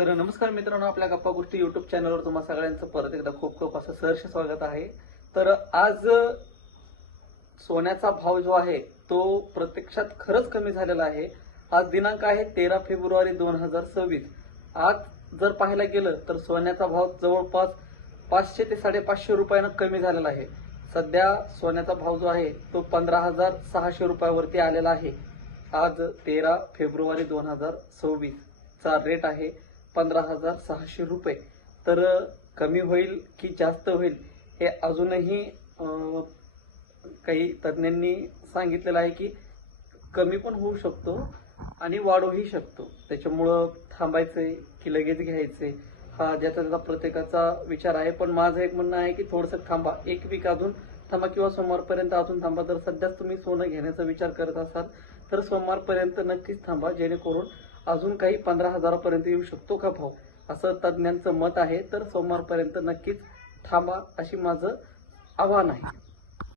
तर नमस्कार मित्रांनो आपल्या गप्पा गोष्टी युट्यूब चॅनलवर तुम्हा सगळ्यांचं परत एकदा खूप खूप असं सहर्ष स्वागत आहे. तर आज सोन्याचा भाव जो आहे तो प्रत्यक्षात खरंच कमी झालेला आहे. आज दिनांक आहे तेरा फेब्रुवारी दोन हजार सव्वीस. आज जर पाहायला गेलं तर सोन्याचा भाव जवळपास पाचशे ते साडेपाचशे रुपयानं कमी झालेला आहे. सध्या सोन्याचा भाव जो आहे तो पंधरा हजार सहाशे रुपयावरती आलेला आहे. आज तेरा फेब्रुवारी दोन हजार सव्वीस चा रेट आहे. पंधरा हजार सहाशे रुपये. तर कमी होईल की जास्त होईल हे अजूनही काही तज्ज्ञांनी सांगितलेलं आहे की कमी पण होऊ शकतो आणि वाढूही शकतो. त्याच्यामुळं थांबायचंय की लगेच घ्यायचंय. हा ज्याचा त्याचा प्रत्येकाचा विचार आहे. पण माझं एक म्हणणं आहे की थोडंसं थांबा. एक वीक अजून थांबा किंवा सोमवारपर्यंत अजून थांबा. जर सध्याच तुम्ही सोनं घेण्याचा विचार करत असाल तर सोमवारपर्यंत नक्कीच थांबा. जेणेकरून अजून काही पंधरा हजारापर्यंत येऊ शकतो का भाव असं तज्ज्ञांचं मत आहे. तर सोमवारपर्यंत नक्कीच थांबा अशी माझं आव्हान आहे.